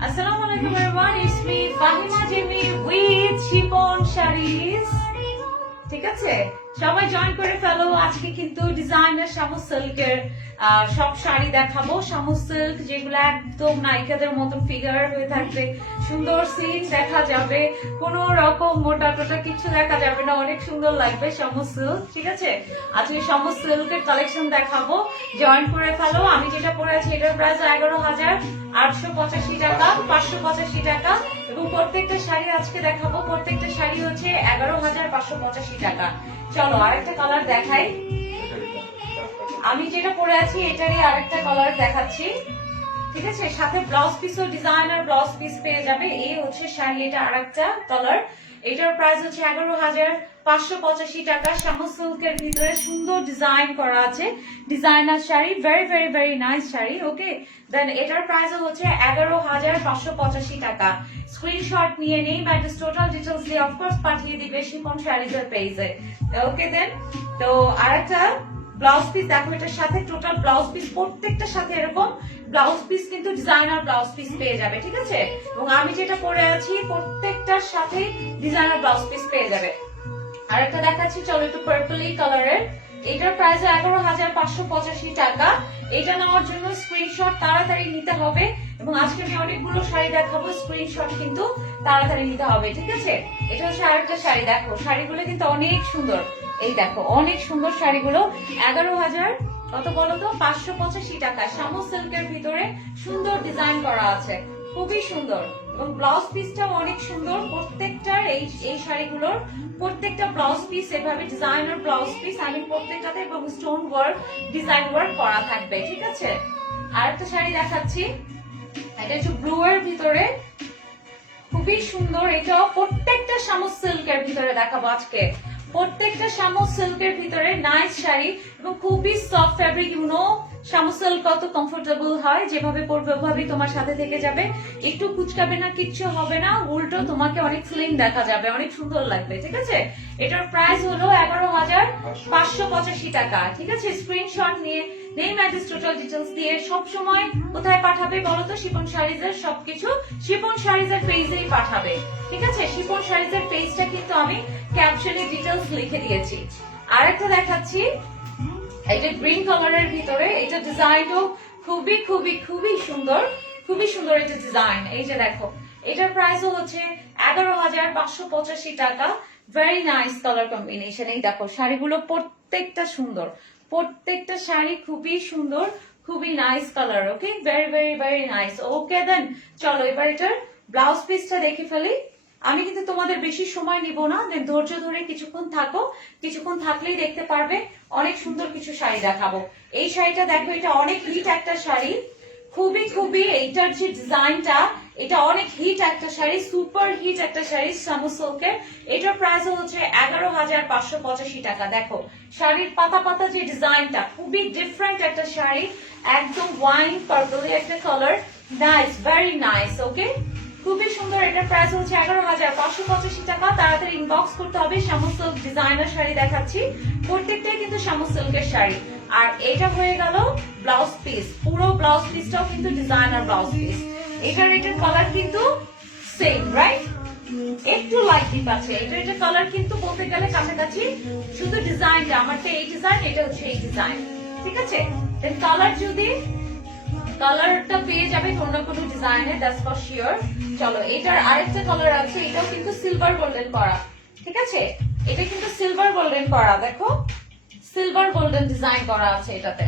Assalamu alaikum everyone, it's me Fahima Jimmy with Shipon Sharis. ঠিক আছে, সবাই join করে ফেলো। আজকে কিন্তু ডিজাইনার শামু সিল্কের সব শাড়ি দেখাবো। শামু সিল্ক যেগুলো একদম নায়িকাদের মতন ফিগার হয়ে থাকবে, সুন্দর সিন দেখা যাবে, কোন রকম মোটা টোটা কিছু দেখা যাবে না, অনেক সুন্দর লাগবে শামু সিল্ক। ঠিক আছে, আজকে শামু সিল্কের কালেকশন দেখাবো, জয়েন করে ফেলো। আমি যেটা পরে আছি এটার প্রাইস 11,885 টাকা, 585 টাকা, এবং প্রত্যেকটা শাড়ি আজকে দেখাবো। প্রত্যেকটা শাড়ি হচ্ছে 11,585 টাকা। চলো আরেকটা কালার দেখাই। আমি যেটা পরে আছি এটারই আরেকটা কালার দেখাচ্ছি। ঠিক আছে, সাথে ব্লাউজ পিসও ডিজাইনার ব্লাউজ পিস পেয়ে যাবে। এই হচ্ছে শাড়ি, এটা আরেকটা কালার। এটার প্রাইস হচ্ছে 11,585 টাকা। শামু সিল্কের ভিতরে সুন্দর ডিজাইন করা আছে, designer sari, very very very nice sari. Okay, then এটার প্রাইস হচ্ছে 11,585 টাকা। স্ক্রিনশট নিয়ে নেই, ম্যাডাস টোটাল ডিটেলস দিয়ে অফকোর্স পাঠিয়ে দিবে শিফন শাড়িজের পেজে। ওকে দেন, তো আরেকটা ব্লাউজ পিস দেখো, এটার সাথে টোটাল ব্লাউজ পিস, প্রত্যেকটার সাথে এরকম ব্লাউজ পিস কিন্তু ডিজাইনার ব্লাউজ পিস পেয়ে যাবে। ঠিক আছে, এবং আমি যেটা পরে আছি প্রত্যেকটার সাথে ডিজাইনার ব্লাউজ পিস পেয়ে যাবে। আরেকটা দেখাচ্ছি, চলো একটু পার্পলি কালারের। এটার প্রাইস 11,585 টাকা। এটা নেওয়ার জন্য স্ক্রিনশট তাড়াতাড়ি নিতে হবে, এবং আজকে আমি অনেকগুলো শাড়ি দেখাবো, স্ক্রিনশট কিন্তু তাড়াতাড়ি নিতে হবে। ঠিক আছে, এটা হচ্ছে আরেকটা শাড়ি। দেখো শাড়িগুলো কিন্তু অনেক সুন্দর, এই দেখো অনেক সুন্দর শাড়িগুলো। 11,000 কত বলো তো, 585 টাকা। শামু সিল্কের ভিতরে সুন্দর ডিজাইন করা আছে, খুবই সুন্দর, এবং ব্লাউজ পিসটাও অনেক সুন্দর। প্রত্যেকটার এই শাড়িগুলোর প্রত্যেকটা ব্লাউজ পিস এভাবে ডিজাইনার ব্লাউজ পিস, আমি প্রত্যেকটাতে এবং স্টোন ওয়ার্ক ডিজাইন ওয়ার্ক করা থাকবে। ঠিক আছে, আরেকটা শাড়ি দেখাচ্ছি, এটা হচ্ছে ব্লু এর ভিতরে, খুবই সুন্দর। এটাও প্রত্যেকটা শামু সিল্কের ভিতরে দেখাবো আজকে। প্রত্যেকটা শামু সিল্কের ভিতরে নাইস শাড়ি, এবং খুবই soft fabric. YONO Shamu silk কত কমফোর্টেবল হয়, যেভাবে পরবে ওভাবেই তোমার সাথে থেকে যাবে, একটু কুচকাবে না, কিচ্ছু হবে না, উল্টো তোমাকে অনেক স্লিম দেখা যাবে, অনেক সুন্দর লাগবে। ঠিক আছে, এটার প্রাইস হলো 11,585 টাকা। ঠিক আছে, স্ক্রিনশট নিয়ে নেম অ্যাড্রেস টোটাল ডিটেলস দিয়ে সব সময় কোথায় পাঠাবে বলো তো? শিপন শাড়িজের সবকিছু শিপন শাড়িজের পেজেই পাঠাবে। ঠিক আছে, শিপন শাড়িজের পেজটা কিন্তু আমি ক্যাপশনে ডিটেলস লিখে দিয়েছি। আরেকটা দেখাচ্ছি, এটা গ্রিন কালারের ভিতরে, এটা ডিজাইনও খুবই খুবই খুবই সুন্দর, খুবই সুন্দর এটা ডিজাইন। এই যে দেখো, এটার প্রাইসও হচ্ছে 11,585 টাকা। Very nice colour combination. এই দেখো শাড়িগুলো প্রত্যেকটা সুন্দর, প্রত্যেকটা শাড়ি খুবই সুন্দর, খুবই নাইস কালার। ওকে, ভেরি ভেরি ভেরি নাইস। ওকে দেন চলো এবার এটার ব্লাউজ পিসটা দেখে ফেলি। আমি কিন্তু তোমাদের বেশি সময় নিব না, দেন ধৈর্য ধরে কিছুক্ষণ থাকো, কিছুক্ষণ থাকলেই দেখতে পারবে অনেক সুন্দর কিছু শাড়ি দেখাবো। এই শাড়িটা দেখো, এটা অনেক হিট একটা শাড়ি, খুবই খুবই, এইটার যে ডিজাইনটা এটা অনেক হিট একটা শাড়ি, সুপার হিট একটা শাড়ি শামু সিল্কের। এটার প্রাইস হচ্ছে 11,585 টাকা। দেখো শাড়ির পাতা পাতা যে ডিজাইনটা, খুবই ডিফারেন্ট একটা শাড়ি, একদম ওয়াইন পার্পল একটা কালার, নাইস, ভেরি নাইস। ওকে, খুবই সুন্দর। এটার প্রাইস হচ্ছে 11,585 টাকা। তাড়াতাড়ি ইনবক্স করতে হবে। শামু সিল্ক ডিজাইনার শাড়ি দেখাচ্ছি, প্রত্যেকটাই কিন্তু শামু সিল্কের শাড়ি। আর এটা হয়ে গেল ব্লাউজ পিস, পুরো ব্লাউজ পিসটাও কিন্তু ডিজাইনার ব্লাউজ পিস। এটার কালার কিন্তু সেম, রাইট? একটু লাইট ডিপ আছে। এটা কালার কিন্তু বলতে গেলে কাছাকাছি, শুধু ডিজাইনটা আমারটা এই ডিজাইন, এটা হচ্ছে এই ডিজাইন। ঠিক আছে, দেন কালার যদি কালারটা পেয়ে যাবে কোনো না কোনো ডিজাইনে, দ্যাটস ফর শিওর। চলো এটার আরেকটা কালার আছে, এটাও কিন্তু সিলভার গোল্ডেন করা। ঠিক আছে, এটা কিন্তু সিলভার গোল্ডেন করা, দেখো সিলভার গোল্ডেন ডিজাইন করা আছে এটাতে।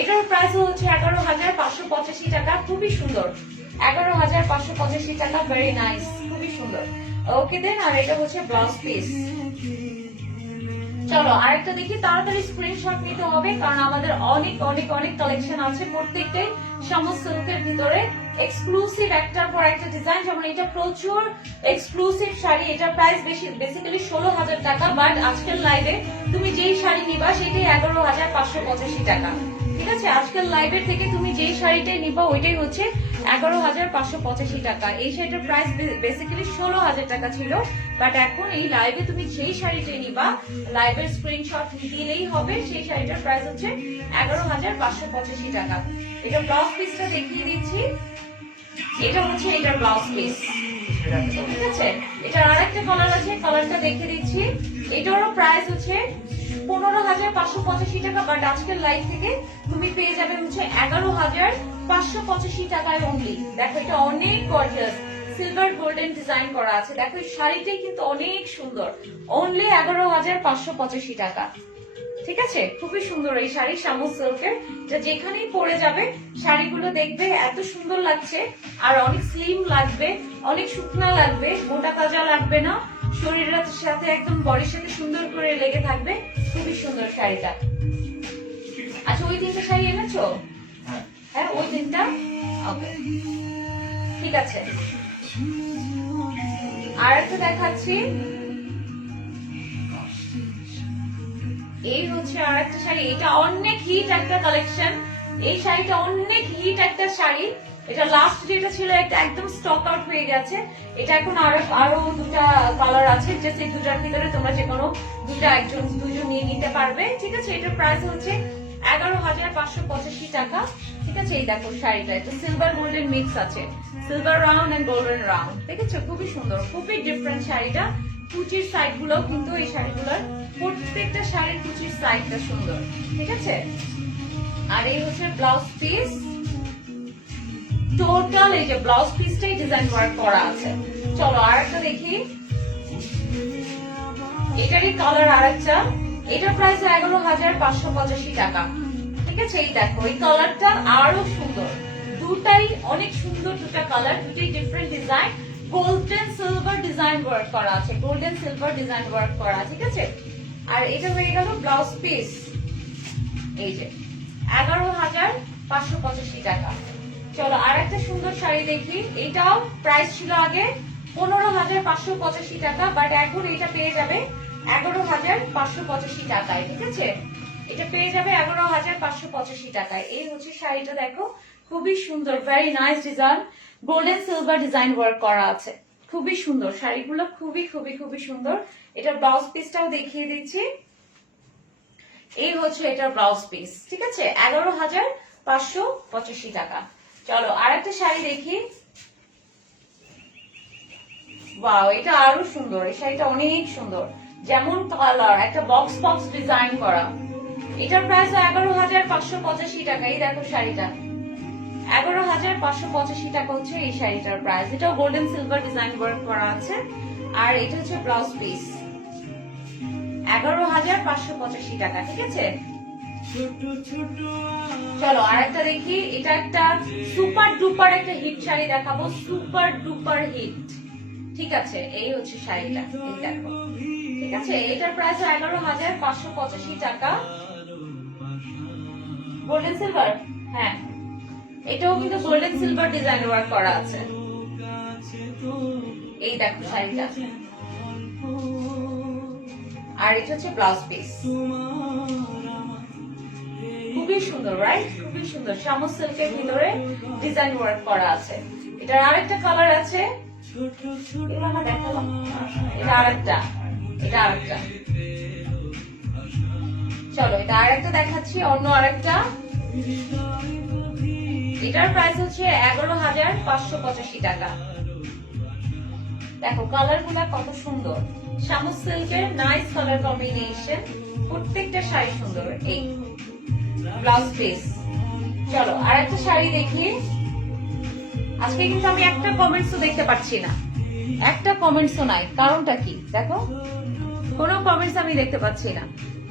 এটার প্রাইস হচ্ছে 11,585 টাকা। খুবই সুন্দর, 11,585 টাকা, ভেরি নাইস, খুবই সুন্দর। ওকে দেন, আর এটা হচ্ছে ব্লাউজ পিস। চলো আরেকটা দেখি, তাড়াতাড়ি স্ক্রিনশট নিতে হবে, কারণ আমাদের অনেক অনেক অনেক কালেকশন আছে, প্রত্যেকটাই শামু সিল্কের ভিতরে এক্সক্লুসিভ, একটার পর একটা ডিজাইন। যেমন এটা প্রচুর এক্সক্লুসিভ শাড়ি, এটার প্রাইস বেসিক্যালি 16,000 টাকা, বাট আজকের লাইভে তুমি যেই শাড়ি নিবা সেটাই 11,585 টাকা। ঠিক আছে, আজকের লাইভের থেকে তুমি যেই শাড়িটাই নিবা ওইটাই হচ্ছে 11,585 টাকা। এই শাড়িটার প্রাইস বেসিক্যালি 16,000 টাকা ছিল, বাট এখন এই লাইভে তুমি যেই শাড়িটাই নিবা লাইভের স্ক্রিনশট দিলেই হবে, সেই শাড়িটার প্রাইস হচ্ছে 11,585 টাকা। এটা ব্লাউজ পিসটা দেখিয়ে দিচ্ছি। এটা হচ্ছে এটার ব্লাউজ পিস, ঠিক আছে। এটার আরেকটা কালার আছে, কালারটা দেখে দিচ্ছি। এটারও প্রাইস হচ্ছে 15,585 টাকা, বাট আজকের লাইভ থেকে তুমি পেয়ে যাবে হচ্ছে 11,585 টাকায় অনলি। দেখো এটা অনেক গর্জিয়াস, সিলভার গোল্ডেন ডিজাইন করা আছে। দেখো এই শাড়িটাই কিন্তু অনেক সুন্দর, অনলি 11,585 টাকা, ঠিক আছে। খুবই সুন্দর এই শাড়ি, শামু সিল্কের। যা যেখানেই পরে যাবে শাড়িগুলো দেখবে এত সুন্দর লাগছে, আর অনেক স্লিম লাগবে, অনেক শুকনা লাগবে, মোটা তাজা লাগবে না, শরীরের সাথে একদম বডির সাথে সুন্দর করে লেগে থাকবে। খুবই সুন্দর শাড়িটা। আচ্ছা ওই তিনটা শাড়ি এনেছো? হ্যাঁ ওই তিনটা, ওকে ঠিক আছে। আর একটা দেখাচ্ছি, এই হচ্ছে আর একটা শাড়ি। এটা অনেক হিট একটা কালেকশন, এই শাড়িটা অনেক হিট একটা শাড়ি। এটা লাস্ট যেটা ছিল এটা একদম স্টক আউট হয়ে গেছে। এটা এখন আরো দুটা কালার আছে, যে সেই দুটার ভিতরে তোমরা যে কোনো দুজন নিয়ে নিতে পারবে, ঠিক আছে। এটার প্রাইস হচ্ছে 11,585 টাকা, ঠিক আছে। এই দেখো শাড়িটা, এটা সিলভার গোল্ডেন মিক্স আছে, silver round and golden round, ঠিক আছে। খুবই সুন্দর, খুবই ডিফারেন্ট শাড়িটা। কুচির সাইড গুলো কিন্তু এই শাড়িগুলোর প্রত্যেকটা শাড়ির কুচির সাইডটা সুন্দর, ঠিক আছে। আর এই হচ্ছে ব্লাউজ পিস, টোটাল এই যে ব্লাউজ পিসটাই ডিজাইন ওয়ার্ক করা আছে। চলো আর একটা দেখি, এটারই কালার আর একটা। এটার প্রাইস 11,585 টাকা, ঠিক আছে। এই দেখো এই কালারটা আরো সুন্দর, দুটাই অনেক সুন্দর, দুটা কালার, দুটাই different design. Golden silver design work করা আছে, গোল্ডেন সিলভার ডিজাইন ওয়ার্ক করা, ঠিক আছে। আর এটা হয়ে গেল ব্লাউজ পিস, এই যে 11,585 টাকা। চলো আর একটা সুন্দর শাড়ি দেখি। এটাও প্রাইস ছিল আগে 15,585 টাকা, বাট এখন এটা পেয়ে যাবে 11,585 টাকায়, ঠিক আছে। এটা পেয়ে যাবে 11,585 টাকায়। এই হচ্ছে শাড়িটা, দেখো খুবই সুন্দর, very nice design, golden silver design work করা আছে। খুবই সুন্দর শাড়িগুলো, খুবই খুবই খুবই সুন্দর। এটার ব্লাউজ পিসটাও দেখিয়ে দিচ্ছি, এই হচ্ছে এটার ব্লাউজ পিস, ঠিক আছে। 11,585 টাকা। চলো আর একটা শাড়ি দেখি। ওয়াও, এটা আরো সুন্দর, এই শাড়িটা অনেক সুন্দর, যেমন কালার, একটা বক্স বক্স ডিজাইন করা। এটার প্রাইস 11,585 টাকা। এই দেখো শাড়িটা 11,585 টাকা হচ্ছে এই শাড়িটার প্রাইস। এটাও গোল্ডেন সিলভার ডিজাইন ওয়ার্ক করা আছে। আর এটা হচ্ছে ব্লাউজ পিস, 11,585 টাকা, ঠিক আছে। চলো আর একটা দেখি। এটা একটা সুপার ডুপার একটা হিট শাড়ি দেখাবো, সুপার ডুপার হিট, ঠিক আছে। এই হচ্ছে শাড়িটা, এই দেখো, ঠিক আছে। এটার প্রাইস 11,585 টাকা। গোল্ডেন সিলভার, হ্যাঁ এটাও কিন্তু গোল্ডেন সিলভার ডিজাইন ওয়ার্ক করা আছে। এই দেখো শাড়িটা, আর এটা হচ্ছে ব্লাউজ পিস। খুবই সুন্দর, রাইট? খুবই সুন্দর, শামু সিল্কের ভিতরে ডিজাইন ওয়ার্ক করা আছে। এটার আরেকটা কালার আছে, দেখালাম, এটা আরেকটা, এটা আরেকটা। চলো এটা আরেকটা দেখাচ্ছি, অন্য আরেকটা। এটার প্রাইস হচ্ছে 11,585 টাকা। দেখো কালার গুলা কত সুন্দর, শামু সিল্কের নাইস কালার কম্বিনেশন, প্রত্যেকটা শাড়ি সুন্দর। এই ব্লাউজ পিস। চলো আর একটা শাড়ি দেখি। আজকে কিন্তু আমি একটা কমেন্টসও দেখতে পাচ্ছি না, একটা কমেন্টসও নাই। কারণটা কি দেখো, কোনো কমেন্টস আমি দেখতে পাচ্ছি না,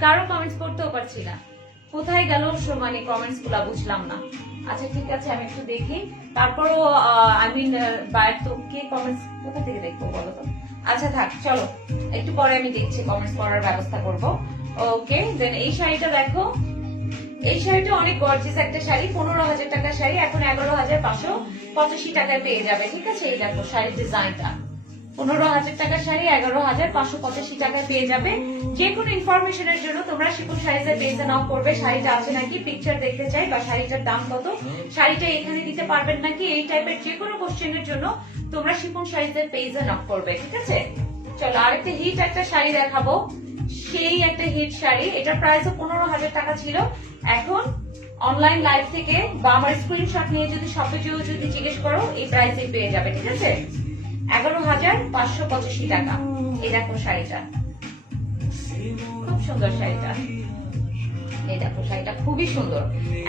কারো কমেন্টস করতেও পারছি না। কোথায় গেল মানে কমেন্টস গুলা, বুঝলাম না। আচ্ছা ঠিক আছে, আমি একটু দেখি, তারপরও বাইরে তো কে কমেন্টস কোথা থেকে দেখবো বলো তো। আচ্ছা থাক, চলো একটু পরে আমি দেখছি, কমেন্টস করার ব্যবস্থা করব। ওকে, দেন এই শাড়িটা দেখো, এই শাড়িটা অনেক গর্জিয়াস একটা শাড়ি, 15,000 টাকার শাড়ি এখন 11,585 টাকায় পেয়ে যাবে, ঠিক আছে। এই দেখো শাড়ির ডিজাইনটা, 15,000 টাকার শাড়ি 11,585 টাকায় পেয়ে যাবে। যে কোনো ইনফরমেশনের জন্য তোমরা শিপুন শাড়িতে পেজে নক করবে, শাড়িটা আছে নাকি, পিকচার দেখতে চাই, বা শাড়িটার দাম কত, শাড়িটা এখানে দিতে পারবেন নাকি, এই টাইপের যে কোনো কোশ্চেনের জন্য তোমরা শিপুন শাড়িতে পেজে নক করবে, ঠিক আছে। চলো আরেকটা হিট একটা শাড়ি দেখাবো, সেই একটা হিট শাড়ি। এটার প্রাইস 15,000 টাকা ছিল, এখন অনলাইন লাইভ থেকে বা আমার স্ক্রিনশট নিয়ে যদি শপে যদি জিজ্ঞেস করো এই প্রাইসে পেয়ে যাবে, ঠিক আছে? 11,585 টাকা। এই দেখো শাড়িটা, খুব সুন্দর শাড়িটা। এই দেখো শাড়িটা খুবই সুন্দর,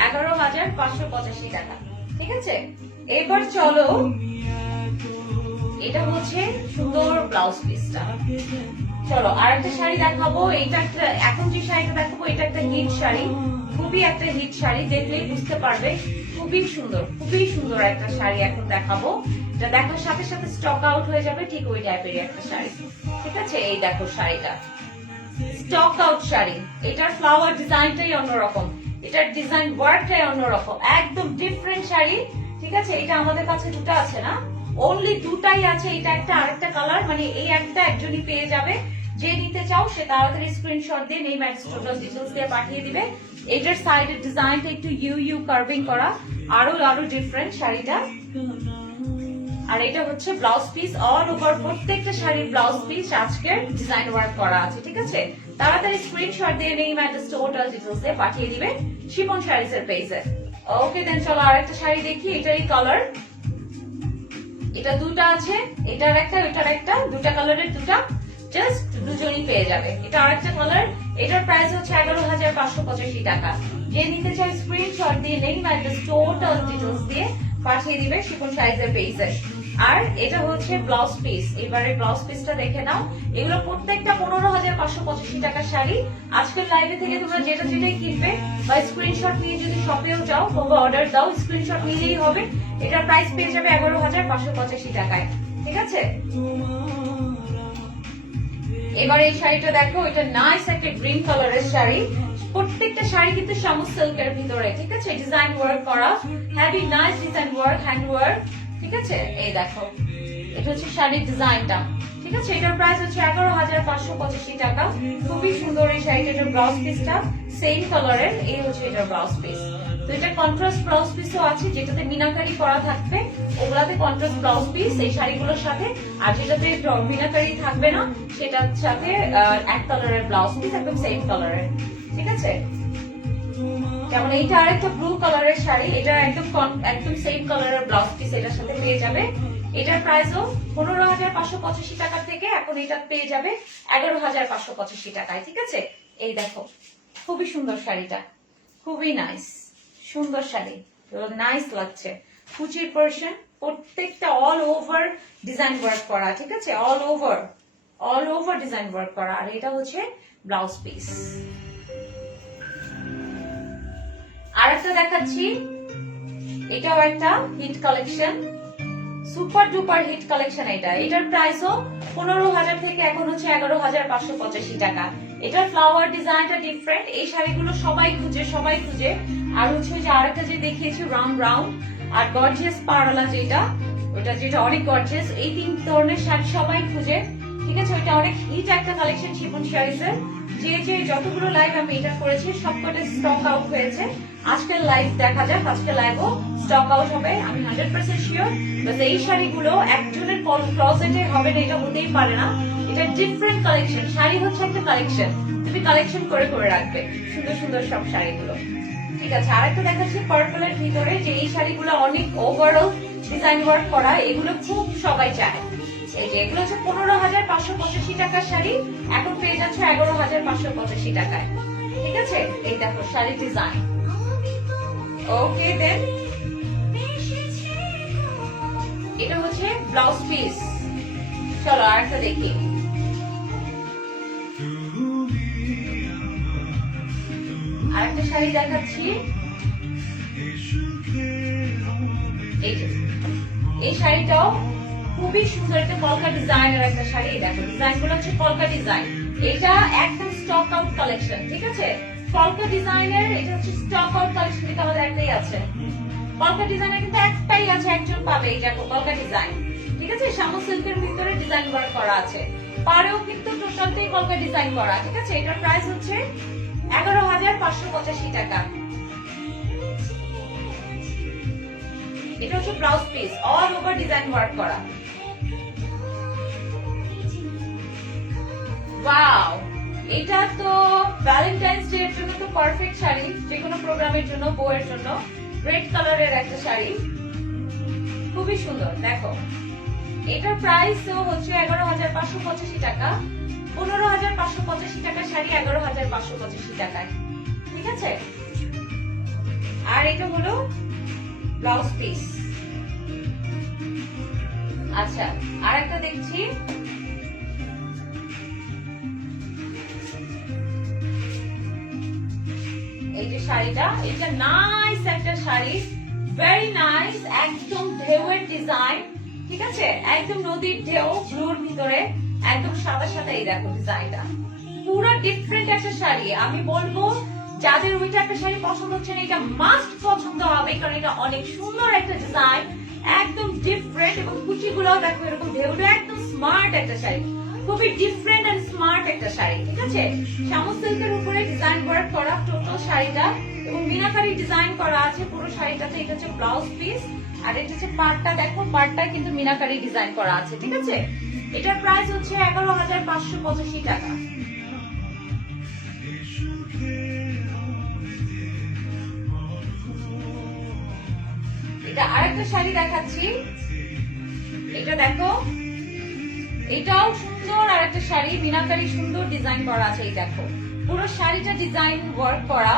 11,585 টাকা, ঠিক আছে? এবার চলো, এটা হচ্ছে সুন্দর ব্লাউজ পিসটা। চলো আরেকটা শাড়ি দেখাবো। এটা একটা, এখন যে শাড়িটা দেখাবো এটা একটা হিট শাড়ি, খুবই একটা হিট শাড়ি, দেখলেই বুঝতে পারবে। খুবই সুন্দর একটা শাড়ি এখন দেখাবো, যা দেখার সাথে সাথে স্টক আউট হয়ে যাবে, ঠিক ওই টাইপের একটা শাড়ি, ঠিক আছে? এই দেখো শাড়িটা, স্টক আউট শাড়ি। এটার ফ্লাওয়ার ডিজাইনটাই অন্যরকম, এটার ডিজাইন ওয়ার্কটাই অন্যরকম, একদম ডিফারেন্ট শাড়ি, ঠিক আছে? এটা আমাদের কাছে দুটো আছে না, অনলি দুটাই আছে। এটা একটা, আরেকটা কালার, মানে এই একটা একজনই পেয়ে যাবে। যে নিতে চাও সে তাড়াতাড়ি স্ক্রিনশট দিয়ে নেম অ্যাড্রেস টোটাল ডিটেইলস দিয়ে পাঠিয়ে দিবে। এটার সাইডের ডিজাইনটা একটু ইউ কার্ভিং করা, আরো ডিফারেন্ট শাড়িটা। আর এটা হচ্ছে ব্লাউজ পিস, অল ওভার প্রত্যেকটা শাড়ির ব্লাউজ পিস আজকের ডিজাইন ওয়ার্ক করা আছে, ঠিক আছে? তাড়াতাড়ি স্ক্রিনশট দিয়ে নেম অ্যাড্রেস টোটাল ডিটেইলস দিয়ে পাঠিয়ে দিবে শিপন শাড়িজ এর পেজে। ওকে দেন চলো আরেকটা শাড়ি দেখি। এটারই কালার, এটা দুটা আছে, এটার একটা ওটার একটা, দুটা কালারের দুটা, জাস্ট দুজনই পেয়ে যাবে। এটা আরেকটা কালার, এটার প্রাইস হচ্ছে 11,585 টাকা। যে নিতে চাই স্ক্রিনশট দিয়ে নেম অ্যাড্রেস টোটাল ডিটেইলস দিয়ে পাঠিয়ে দিবে শিপন শাড়িজের পেজে। আর এটা হচ্ছে ব্লাউজ পিস, এবারে ব্লাউজ পিসটা দেখে নাও। এগুলো প্রত্যেকটা 15,585 টাকার শাড়ি। আজকের লাইভে থেকে তোমরা যেটাই কিনবে বা স্ক্রিনশট নিয়ে যদি শপেও যাও বা অর্ডার দাও, স্ক্রিনশট নিলেই হবে। এটার প্রাইস পেয়ে যাবে 11,585 টাকায়, ঠিক আছে? এবার এই শাড়িটা দেখো, এটা নাইস একটা গ্রিন কালারের শাড়ি। প্রত্যেকটা শাড়ি কিন্তু শামুক সিল্কের ভিতরে, ঠিক আছে? ডিজাইন ওয়ার্ক করা, heavy nice design work, hand work, ঠিক আছে? এই দেখো, এটা হচ্ছে শাড়ির ডিজাইনটা, ঠিক আছে? এটার প্রাইস হচ্ছে 11,585 টাকা। খুবই সুন্দর এই শাড়িটা। এটার ব্লাউজ পিসটা সেম কালারের, এই হচ্ছে এটার ব্লাউজ পিস। তো এটা কন্ট্রাস্ট ব্লাউজ পিসও আছে, যেটাতে মিনাকারি করা থাকবে ওগুলাতে কন্ট্রাস্ট ব্লাউজ পিস এই শাড়িগুলোর সাথে। আর যেটাতে মিনাকারি থাকবে না সেটার সাথে এক কালারের ব্লাউজ পিস, একদম সেম কালারের, ঠিক আছে? যেমন এইটা আরেকটা ব্লু কালারের শাড়ি, এটা একদম সেম কালারের ব্লাউজ পিস এটার সাথে পেয়ে যাবে। এটার প্রাইসও 15,585 টাকা থেকে এখন এটা পেয়ে যাবে 11,585 টাকায়, ঠিক আছে? এই দেখো খুবই সুন্দর শাড়িটা, খুবই নাইস, সুন্দর শাড়ি, নাইস লাগছে। কুচির পোরশন প্রত্যেকটা অল ওভার ডিজাইন ওয়ার্ক করা, ঠিক আছে? অল ওভার ডিজাইন ওয়ার্ক করা। আর এটা হচ্ছে ব্লাউজ পিস। আরেকটা দেখাচ্ছি, এটাও একটা hit collection, super duper hit collection. এটার প্রাইসও 15,000 থেকে এখন হচ্ছে 11,585 টাকা। এটার ফ্লাওয়ার ডিজাইনটা ডিফারেন্ট। এই শাড়িগুলো সবাই খুঁজে। আর হচ্ছে যে আরেকটা যে দেখিয়েছি রাউন্ড আর গর্জিয়াস পাড়ালা, যেটা অনেক গর্জিয়াস। এই তিন ধরনের শাড়ি সবাই খুঁজে, ঠিক আছে? ওইটা অনেক হিট একটা কালেকশন শিপন শাড়িজের। যে যতগুলো লাইভ আমি এটা করেছি সবকটা স্টক আউট হয়েছে। আজকের লাইভ দেখা যাক, আজকের লাইভও স্টক আউট হবে, আমি 100% শিওর। বাস এই শাড়িগুলো একজনের ক্লোজেটে হবে না, এটা হতেই পারে না। এটা ডিফারেন্ট কালেকশন। শাড়ি হচ্ছে একটা কালেকশন, তুমি কালেকশন করে রাখবে সুন্দর সব শাড়িগুলো, ঠিক আছে? আরেকটা দেখাচ্ছি পার্পলের ভিতরে, যে এই শাড়িগুলো অনেক ওভারঅল ডিজাইন ওয়ার্ক করা, এগুলো খুব সবাই চায়। এগুলো হচ্ছে 15,585 টাকার শাড়ি, এখন পেয়ে যাচ্ছে 11,585 টাকায়, ঠিক আছে? এই দেখো শাড়ি ডিজাইন। ওকে দেন এটা হচ্ছে ব্লাউজ পিস। চলো আরেকটা দেখি। আরেকটা শাড়ি দেখাচ্ছি, এই শাড়িটাও খুবই সুন্দর, একটা কলকা ডিজাইনের একটা শাড়ি। দেখো ডিজাইন গুলো হচ্ছে কলকা ডিজাইন। এটা একদম স্টক আউট কালেকশন, ঠিক আছে? কলকা ডিজাইনের এটা হচ্ছে স্টক আউট কালেকশন, এটা আমাদের একটাই আছে। কলকা ডিজাইনের কিন্তু একটাই আছে, একজন পাবে। এই দেখো কলকা ডিজাইন, ঠিক আছে? শামুক সিল্কের ভিতরে ডিজাইন ওয়ার্ক করা আছে, পারেও কিন্তু টোটালটাই কলকা ডিজাইন করা, ঠিক আছে? এটার প্রাইস হচ্ছে 11,585 টাকা। এটা হচ্ছে blouse piece, all over design work করা। ওয়াও এটা তো ভ্যালেন্টাইন্স ডে এর জন্য তো পারফেক্ট শাড়ি, যে কোনো প্রোগ্রামের জন্য, বউয়ের জন্য। রেড কালারের একটা শাড়ি, খুবই সুন্দর। দেখো এটার প্রাইস হচ্ছে 11,585 টাকা। 15,585 টাকা শাড়ি 11,585 টাকায়, ঠিক আছে। আর এটা হলো ব্লাউজ পিস। আচ্ছা, আর একটা দেখছি, এই যে শাড়িটা, এটা নাইস একটা শাড়ি, ভেরি নাইস, একদম ঢেউয়ের ডিজাইন, ঠিক আছে, একদম নদীর ঢেউ, ব্লুর ভিতরে একদম সাদা সাদা। এই দেখো ডিজাইনটা পুরো ডিফারেন্ট একটা শাড়ি। আমি বলবো যাদের ওইটা একটা শাড়ি পছন্দ হচ্ছে না, এটা মাস্ট পছন্দ হবে, কারণ এটা অনেক সুন্দর একটা ডিজাইন, একদম ডিফারেন্ট, এবং কুচিগুলোও দেখো এরকম ঢেউ, একদম স্মার্ট একটা শাড়ি, খুবই ডিফারেন্ট এন্ড স্মার্ট একটা শাড়ি, ঠিক আছে। শামুক সিল্কের উপরে ডিজাইন ওয়ার্ক করা টোটাল শাড়িটা, এবং মিনাকারি ডিজাইন করা আছে পুরো শাড়িটাতে। এটা হচ্ছে ব্লাউজ পিস, আর এটা হচ্ছে পাড়টা। দেখো পাড়টা কিন্তু মিনাকারি ডিজাইন করা আছে, ঠিক আছে। এটার প্রাইস হচ্ছে 11,585 টাকা। এটা আরেকটা শাড়ি দেখাচ্ছি, এটা দেখো, এটাও সুন্দর আরেকটা শাড়ি, মিনাকারি সুন্দর ডিজাইন করা আছে। এই দেখো পুরো শাড়িটা ডিজাইন ওয়ার্ক করা,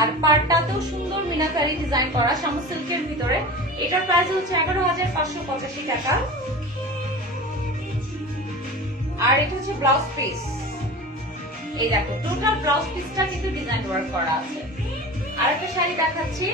আর পাড়টাতেও সুন্দর মিনাকারি ডিজাইন করা, শামুক সিল্কের ভিতরে। এটার প্রাইস হচ্ছে 11,585 টাকা। আর এটা হচ্ছে ব্লাউজ পিস। এই দেখো টোটাল ব্লাউজ পিসটা কিন্তু ডিজাইন ওয়ার্ক করা আছে। আরেকটা শাড়ি দেখাচ্ছি,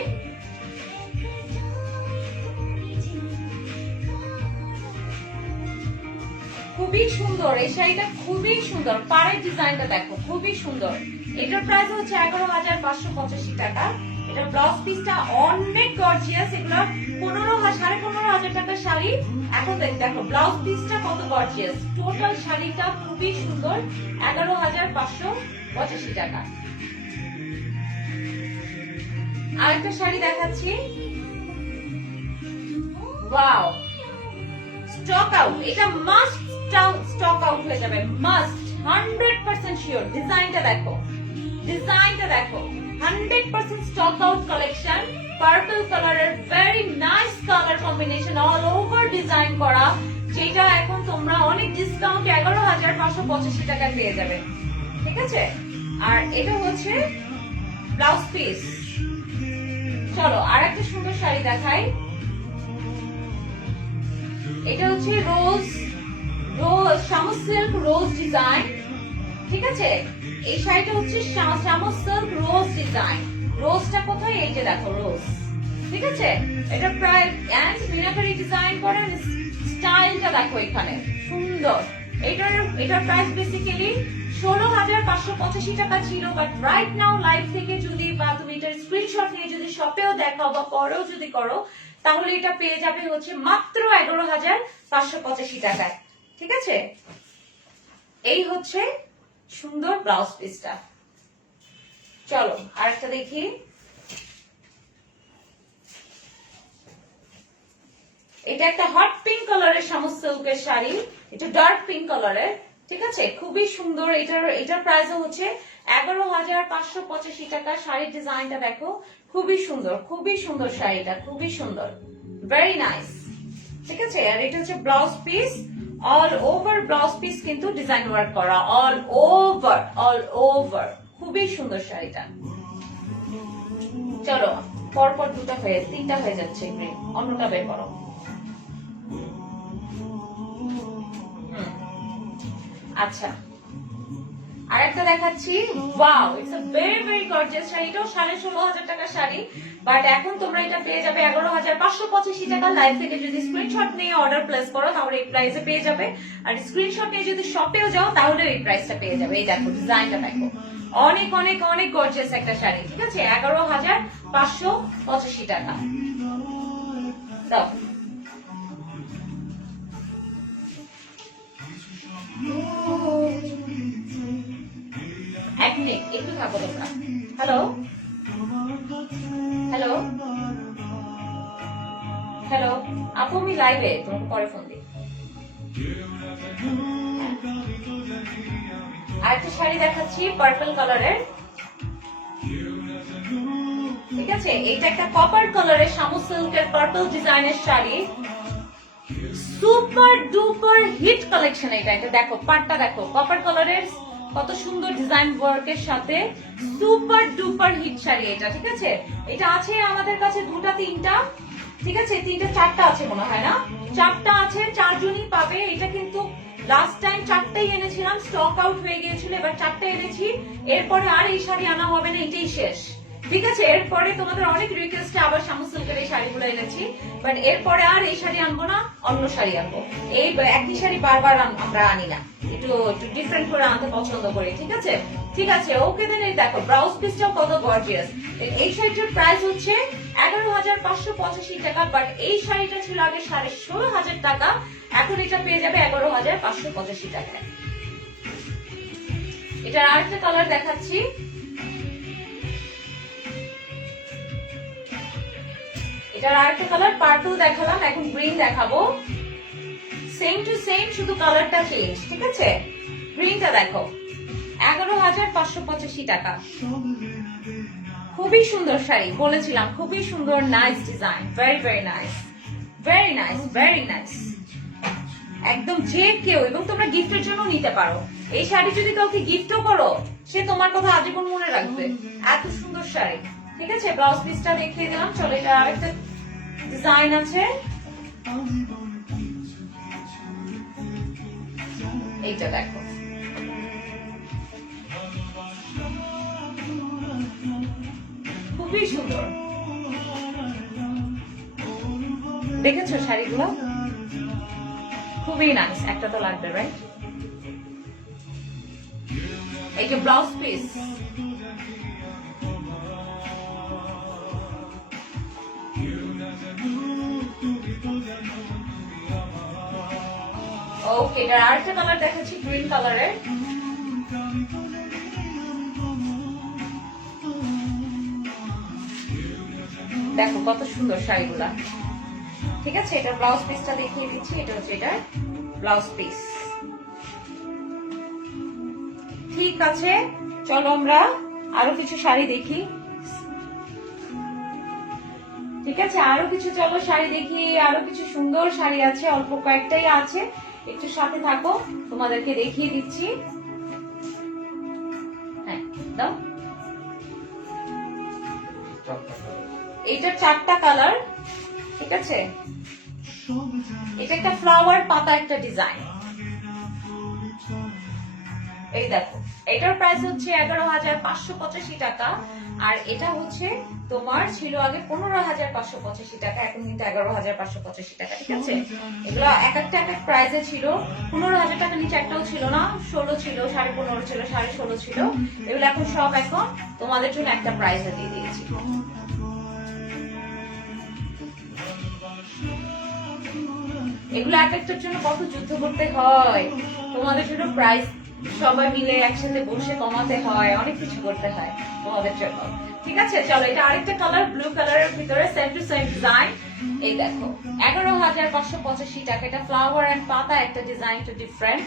খুবই সুন্দর এই শাড়িটা, খুবই সুন্দর, পাড়ের ডিজাইনটা দেখো খুবই সুন্দর। এটার প্রাইস হচ্ছে 11,585 টাকা। এটা ব্লাউজ পিসটা অনেক গর্জিয়াস, এগুলো 15,500 টাকার শাড়ি। এখন দেখো ব্লাউজ পিসটা কত গর্জিয়াস, টোটাল শাড়িটা খুবই সুন্দর, 11,585 টাকা। আরেকটা শাড়ি দেখাচ্ছি, ওয়াও, স্টক আউট, এটা মাস্ট স্টক আউট হয়ে যাবে, মাস্ট, 100% শিওর। ডিজাইনটা দেখো, ডিজাইনটা দেখো, 100% স্টক আউট কালেকশন, পার্পল কালারের very nice colour combination, all over design করা, যেটা এখন তোমরা অনেক ডিসকাউন্ট 11,585 টাকায় পেয়ে যাবে, ঠিক আছে। আর এটা হচ্ছে ব্লাউজ পিস। চলো আর একটা সুন্দর শাড়ি দেখাই, এটা হচ্ছে রোজ শামুক সিল্ক রোজ ডিজাইন, ঠিক আছে। এই শাড়িটা হচ্ছে শামুক সিল্ক রোজ ডিজাইন, রোজটা কোথায়, এই যে দেখো রোজ, ঠিক আছে। এটা প্রায় এন্ড মিনাকারি ডিজাইন করা, স্টাইলটা দেখো এখানে সুন্দর। এটার প্রাইস বেসিক্যালি 16,585 টাকা ছিল, বাট রাইট নাও লাইভ থেকে যদি বা তুমি এটার স্ক্রিনশট নিয়ে যদি শপেও দেখাও বা পরেও যদি করো, তাহলে এটা পেয়ে যাবে হচ্ছে মাত্র 11,585 টাকায়, ঠিক আছে। এই হচ্ছে সুন্দর ব্লাউজ পিসটা। চলো আরেকটা দেখি, এটা একটা হট পিঙ্ক কালারের শামুক সিল্কের শাড়ি, এটা ডার্ক পিঙ্ক কালারের, ঠিক আছে, খুবই সুন্দর। এটার প্রাইস হচ্ছে 11,585 টাকা। শাড়ির ডিজাইনটা দেখো খুবই সুন্দর, খুবই সুন্দর শাড়িটা, খুবই সুন্দর, ভেরি নাইস, ঠিক আছে। আর এটা হচ্ছে blouse piece, all over blouse piece কিন্তু ডিজাইন ওয়ার্ক করা, অল ওভার, খুবই সুন্দর শাড়িটা। চলো পরপর তিনটা হয়ে যাচ্ছে, অন্যটা বের করো। আচ্ছা আর একটা দেখাচ্ছি, wow, it's a very very gorgeous sari, এটাও 16,500 টাকার শাড়ি, বাট এখন তোমরা এটা পেয়ে যাবে 11,585 টাকা। লাইভ থেকে যদি স্ক্রিনশট নিয়ে অর্ডার প্লেস করো তাহলে এই প্রাইসে পেয়ে যাবে, আর স্ক্রিনশট নিয়ে যদি শপেও যাও তাহলে এই প্রাইসটা পেয়ে যাবে। এই দেখো ডিজাইনটা দেখো, অনেক অনেক অনেক গর্জিয়াস একটা শাড়ি, ঠিক আছে, 11,585 টাকা। দাও এক মিনিট, একটু থাকো তোমরা। হ্যালো হ্যালো হ্যালো আপু, আমি লাইভে, তোমাকে পরে ফোন দিই। আর একটা শাড়ি দেখাচ্ছি পার্পল কালারের, ঠিক আছে? এটা একটা কপার কালারের শামু সিল্কের পার্পল ডিজাইনের শাড়ি, সুপার ডুপার হিট কালেকশন। এটা দেখো, পাটটা দেখো, কপার কালারের কত সুন্দর ডিজাইন ওয়ার্কের সাথে সুপার ডুপার হিট শাড়ি এটা, ঠিক আছে? এটা আছে আমাদের কাছে দুটা তিনটা, ঠিক আছে? তিনটা চারটা আছে মনে হয়, না? চারটা আছে, চারজনই পাবে। এটা কিন্তু লাস্ট টাইম চারটাই এনেছিলাম, স্টক আউট হয়ে গিয়েছিল, এবার চারটা এনেছি। এরপরে আর এই শাড়ি আনা হবে না, এটাই শেষ, ঠিক আছে? এরপরে তোমাদের অনেক রিকোয়েস্টে আবার শামু সিল্কের এই শাড়িগুলো এনেছি, বাট এরপরে আর এই শাড়ি আনবো না, অন্য শাড়ি আনবো। এই একই শাড়ি বারবার আমরা আনি না, একটু ডিফারেন্ট করে আনতে পছন্দ করি, ঠিক আছে? ঠিক আছে, ওকে দেন। এই দেখো ব্লাউজ পিসটাও কত গর্জিয়াস। এই শাড়িটার প্রাইস হচ্ছে 11,585 টাকা, বাট এই শাড়িটা ছিল আগে 16,500 টাকা, এখন এটা পেয়ে যাবে 11,585 টাকায়। এটার আরেকটা কালার দেখাচ্ছি, এটার আরেকটা কালার পার্পল দেখালাম, এখন গ্রিন দেখাবো। সেম টু সেম, শুধু কালারটা চেঞ্জ, ঠিক আছে? গ্রিনটা দেখো, 11,585 টাকা। খুবই সুন্দর শাড়ি, বলেছিলাম খুবই সুন্দর, nice design, very very nice, very nice, very nice. একদম যে কেউ, এবং তোমরা গিফটের জন্য নিতে পারো। এই শাড়ি যদি কাউকে গিফটও করো, সে তোমার কথা আজীবন মনে রাখবে, এত সুন্দর শাড়ি, ঠিক আছে? ব্লাউজ পিসটা দেখিয়ে দিলাম। চলো, এটা আরেকটা ডিজাইন আছে, এইটা দেখো, খুবই সুন্দর। দেখেছো শাড়িগুলো? খুবই নাইস, একটা তো লাগবে, রাইট? এই যে ব্লাউজ পিস, ওকে। এটার আরেকটা কালার দেখাচ্ছি, গ্রিন কালারের। দেখো কত সুন্দর শাড়িগুলা, ঠিক আছে? এটার ব্লাউজ পিসটা দেখিয়ে দিচ্ছি, এটা হচ্ছে এটার ব্লাউজ পিস, ঠিক আছে? চলো আমরা আরো কিছু শাড়ি দেখি, ঠিক আছে? আরো কিছু, চলো শাড়ি দেখি, আরো কিছু সুন্দর শাড়ি আছে, অল্প কয়েকটাই আছে, একটু সাথে থাকো, তোমাদেরকে দেখিয়ে দিচ্ছি। হ্যাঁ দাও, এইটার চারটা কালার, ঠিক আছে? এটা একটা ফ্লাওয়ার পাতা একটা ডিজাইন, এই দেখো। এটার প্রাইস হচ্ছে 11,585 টাকা, আর এটা হচ্ছে তোমার ছিল আগে 15,585 টাকা, এখন কিন্তু 11,585 টাকা, ঠিক আছে? এগুলো এক একটা প্রাইসে ছিল। 15,000 টাকা নিচে একটাও ছিল না, 16 ছিল, 15.5 ছিল, 16.5 ছিল। এগুলো এখন সব এখন তোমাদের জন্য একটা প্রাইসে দিয়ে দিয়েছি। এগুলো এক একটার জন্য কত যুদ্ধ করতে হয়, তোমাদের জন্য প্রাইস সবাই মিলে একসাথে বসে কমাতে হয়, অনেক কিছু করতে হয় তোমাদের জন্য, ঠিক আছে? চলো, এটা আরেকটা কালার, ব্লু কালারের ভিতরে সেম টু সেম ডিজাইন, এই দেখো, 11,585 টাকা। এটা ফ্লাওয়ার এন্ড পাতা একটা ডিজাইন, টু ডিফারেন্ট।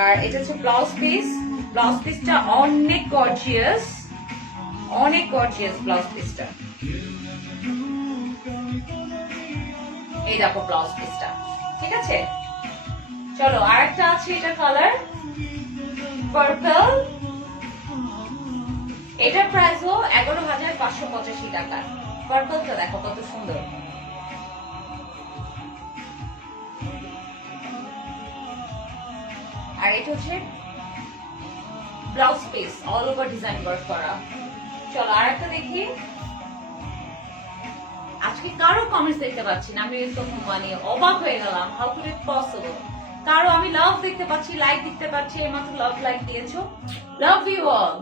আর এটা হচ্ছে ব্লাউজ পিস, ব্লাউজ পিসটা অনেক গর্জিয়াস, অনেক গর্জিয়াস ব্লাউজ পিসটা, এই দেখো ব্লাউজ পিসটা, ঠিক আছে? চলো, আরেকটা আছে, এটা কালার পার্পল, এটার প্রাইসও 11,585 টাকা। পার্পলটা দেখো কত সুন্দর, আর এটা হচ্ছে blouse piece, all over design work করা। চলো আরেকটা দেখি। আজকে কারো কমেন্টস দেখতে পাচ্ছি না, আমি তো মানে অবাক হয়ে গেলাম, হাউ কুড ইট পসিবল? কারো আমি লাভ দেখতে পাচ্ছি, লাইক দেখতে পাচ্ছি, এইমাত্র লাভ লাইক দিয়েছো, লাভ ইউ অল,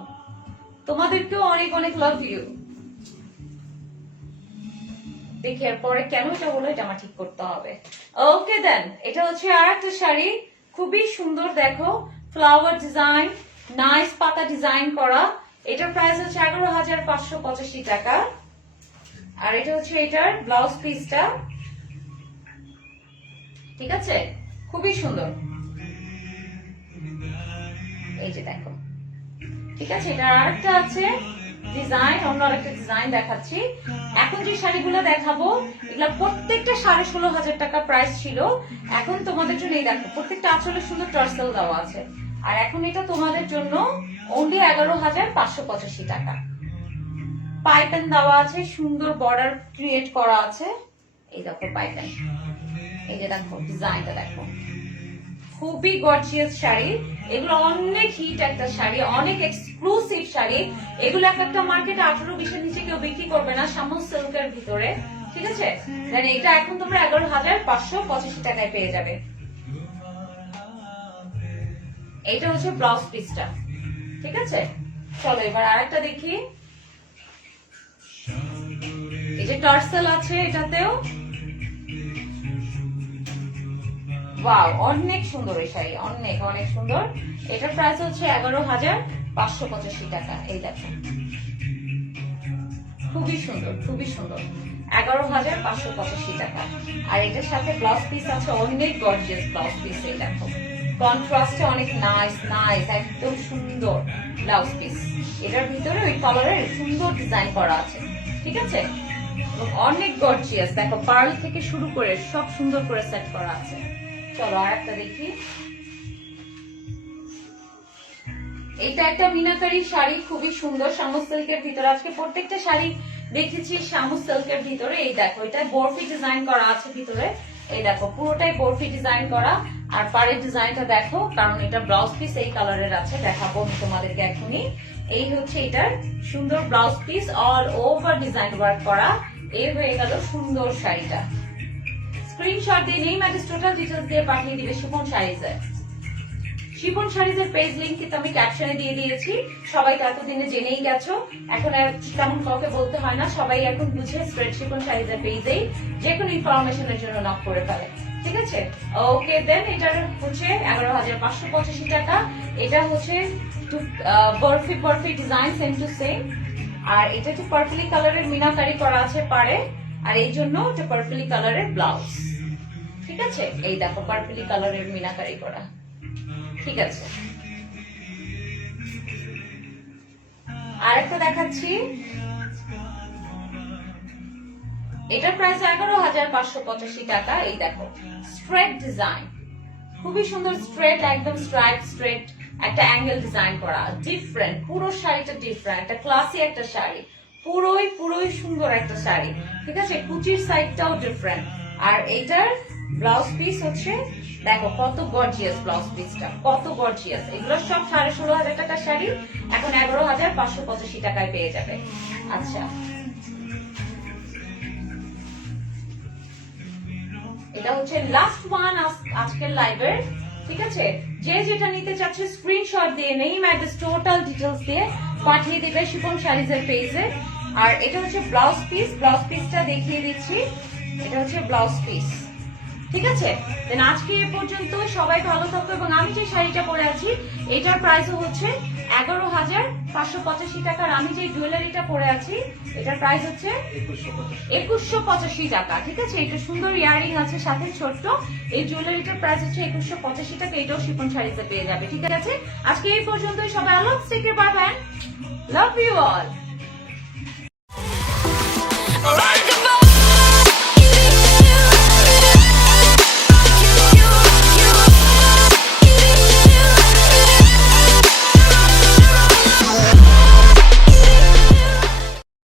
তোমাদেরকেও অনেক অনেক লাভ ইউ। দেখি এরপরে কেন এটা হলো, এটা আমার ঠিক করতে হবে। ওকে দেন, এটা হচ্ছে আর একটা শাড়ি, খুবই সুন্দর, দেখো ফ্লাওয়ার ডিজাইন, নাইস পাতা ডিজাইন করা। এটার প্রাইস হচ্ছে 11,585 টাকা, আর এটা হচ্ছে এটার ব্লাউজ পিসটা, ঠিক আছে? খুবই সুন্দর, এই যে দেখো, ঠিক আছে। এটা আরেকটা আছে ডিজাইন, অন্য আরেকটা ডিজাইন দেখাচ্ছি। এখন যে শাড়িগুলো দেখাবো এগুলা প্রত্যেকটা 16,500 টাকা প্রাইস ছিল। এখন তোমাদের জন্য এই দেখো, প্রত্যেকটা আঁচলে সুন্দর টার্সেল দেওয়া আছে। আর এখন এটা তোমাদের জন্য অনলি 11,585 টাকা। পাইপেন দেওয়া আছে, সুন্দর বর্ডার ক্রিয়েট করা আছে। এই দেখো পাইপেন, এই যে দেখো ডিজাইনটা দেখো, খুবই গর্জিয়াস শাড়ি। এগুলো অনেক হিট একটা শাড়ি, অনেক এক্সক্লুসিভ শাড়ি। এগুলো একটা মার্কেটে 18-20 নিচে কেউ বিক্রি করবে না, শামুক সিল্কের ভিতরে, ঠিক আছে। দেন এটা এখন তোমরা 11,585 টাকায় পেয়ে যাবে। এইটা হচ্ছে ব্লাউজ পিসটা, ঠিক আছে। চলো এবার আরেকটা দেখি। এই যে টার্সেল আছে এটাতেও, ওয়াও অনেক সুন্দর এই শাড়ি, অনেক অনেক সুন্দর। এটার প্রাইস হচ্ছে 11,585 টাকা। এই দেখো খুবই সুন্দর, খুবই সুন্দর, 11,585 টাকা। আর এটার সাথে ব্লাউজ পিস আছে, অনেক গর্জিয়াস ব্লাউজ পিস। এই দেখো কন্ট্রাস্টে অনেক নাইস নাইস, একদম সুন্দর ব্লাউজ পিস। এটার ভিতরে ওই কালারের সুন্দর ডিজাইন করা আছে, ঠিক আছে। অনেক গর্জিয়াস, দেখো পার্ল থেকে শুরু করে সব সুন্দর করে সেট করা আছে। চলো আর একটা দেখি। এটা একটা মিনাকারি শাড়ি, খুবই সুন্দর, শামুক সিল্কের ভিতরে। আজকে প্রত্যেকটা শাড়ি দেখেছি শামুক সিল্কের ভিতরে। এই দেখো এটা বরফি ডিজাইন করা আছে ভিতরে। এই দেখো পুরোটাই বরফি ডিজাইন করা। আর পাড়ের ডিজাইনটা দেখো, কারণ এটা ব্লাউজ পিস এই কালারের আছে, দেখাবো আমি তোমাদেরকে এখনই। এই হচ্ছে এটার সুন্দর blouse piece, all over design work করা। এই হয়ে গেল সুন্দর শাড়িটা। স্ক্রিনশট দিয়ে নেই ম্যাডাস টোটাল ডিটেইলস দিয়ে পাঠিয়ে দিবে শিফন শাড়িজে। শিফন শাড়িজের পেজ লিংক কিন্তু আমি ক্যাপশনে দিয়ে দিয়েছি, সবাই তো এতদিনে জেনেই গেছো। এখন আর তেমন কাউকে বলতে হয় না, সবাই এখন বুঝে স্ট্রেট শিফন শাড়িজের পেজেই যে কোনো ইনফরমেশনের জন্য নক করে ফেলে, ঠিক আছে। ওকে দেন এটার হচ্ছে 11,585 টাকা। এটা হচ্ছে barfi barfi design, same to same. আর এটা একটু পার্পলি কালারের মিনাকারি করা আছে পারে, আর এই জন্য এটা পার্পলি কালারের ব্লাউজ, ঠিক আছে। এই দেখো পার্পলি কালারের মিনাকারি করা, ঠিক আছে। আরেকটা দেখাচ্ছি, এটার প্রাইস 11,585 টাকা। এই দেখো স্ট্রেট ডিজাইন, খুবই সুন্দর স্ট্রেট, একদম স্ট্রাইপ স্ট্রেট একটা অ্যাঙ্গেল ডিজাইন করা, ডিফারেন্ট। পুরো শাড়িটা ডিফারেন্ট, একটা ক্লাসি একটা শাড়ি, পুরোই পুরোই সুন্দর একটা শাড়ি, ঠিক আছে। কুচির সাইডটাও ডিফারেন্ট। আর এটার ব্লাউজ পিস হচ্ছে দেখো কত গর্জিয়াস, ব্লাউজ পিসটা কত গর্জিয়াস। এগুলো সব 16,500 টাকার শাড়ি, এখন 11,585 টাকায় পেয়ে যাবে। আচ্ছা এটা হচ্ছে লাস্ট ওয়ান আজকের লাইভের, ঠিক আছে। যে যেটা নিতে চাচ্ছে স্ক্রিনশট দিয়ে নেই ম্যাডাস টোটাল ডিটেইলস দিয়ে পাঠিয়ে দিবে শিফন শাড়িজের পেজে। আর এটা হচ্ছে ব্লাউজ পিস, ব্লাউজ পিসটা দেখিয়ে দিচ্ছি। এটা হচ্ছে ব্লাউজ পিস, ঠিক আছে। দেন আজকে এ পর্যন্ত, সবাই ভালো থাকো। এবং আমি যে শাড়িটা পরে আছি এটার প্রাইসও হচ্ছে 11,585 টাকা। আর আমি যে জুয়েলারিটা পরে আছি এটার প্রাইস হচ্ছে 2,185 টাকা, ঠিক আছে। এটা সুন্দর ইয়ারিং আছে সাথে ছোট্ট, এই জুয়েলারিটার প্রাইস হচ্ছে 2,185 টাকা। এটাও শিফন শাড়িতে পেয়ে যাবে, ঠিক আছে। আজকে এই পর্যন্তই, সবাই আল্লাহ হাফেজ, take care, bye bye, love you all.